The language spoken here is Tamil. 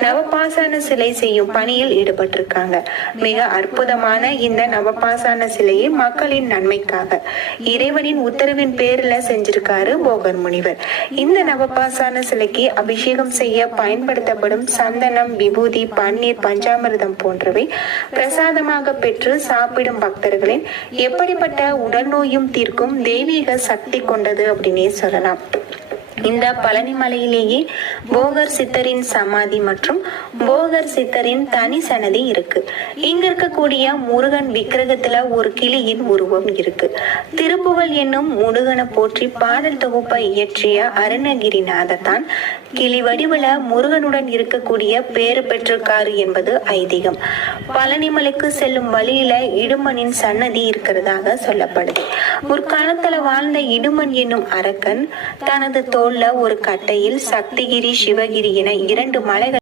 நவபாசான சிலை செய்யும் பணியில் ஈடுபட்டிருக்காங்க. மிக அற்புதமான இந்த நவபாசான சிலையை மக்களின் நன்மைக்காக இறைவனின் உத்தரவின் பேர்ல செஞ்சிருக்காரு போகர் முனிவர். இந்த நவபாசான சிலைக்கு அபிஷேகம் செய்ய பயன்படுத்தப்படும் சந்தனம், விபூதி, பன்னீர், பஞ்சாமிர்தம் போன்றவை பிரசாதமாக பெற்று சாப்பிடும் பக்தர்களின் எப்படிப்பட்ட உடல் நோயும் தீர்க்கும் தெய்வீக சக்தி கொண்டது அப்படின்னே சொல்லலாம். இந்த பழனி மலையிலேயே போகர் சித்தரின் சமாதி மற்றும் போகர் சித்தரின் தனி சன்னதி இருக்கு. இங்க இருக்கக்கூடிய முருகன் விக்கிரகத்துல ஒரு கிளியின் உருவம் இருக்கு. திருப்புகழ் என்னும் முருகனை போற்றி பாடல் தொகுப்பை இயற்றிய அருணகிரிநாதர் தான் கிளி வடிவுல முருகனுடன் இருக்கக்கூடிய பேரு பெற்றிருக்காரு என்பது ஐதீகம். பழனிமலைக்கு செல்லும் வழியில இடுமனின் சன்னதி இருக்கிறதாக சொல்லப்படுது. ஒரு காலத்துல வாழ்ந்த இடுமன் என்னும் அரக்கன் தனது தோல்ல ஒரு கட்டையில் சக்திகிரி, சிவகிரி என 2 மலைகள்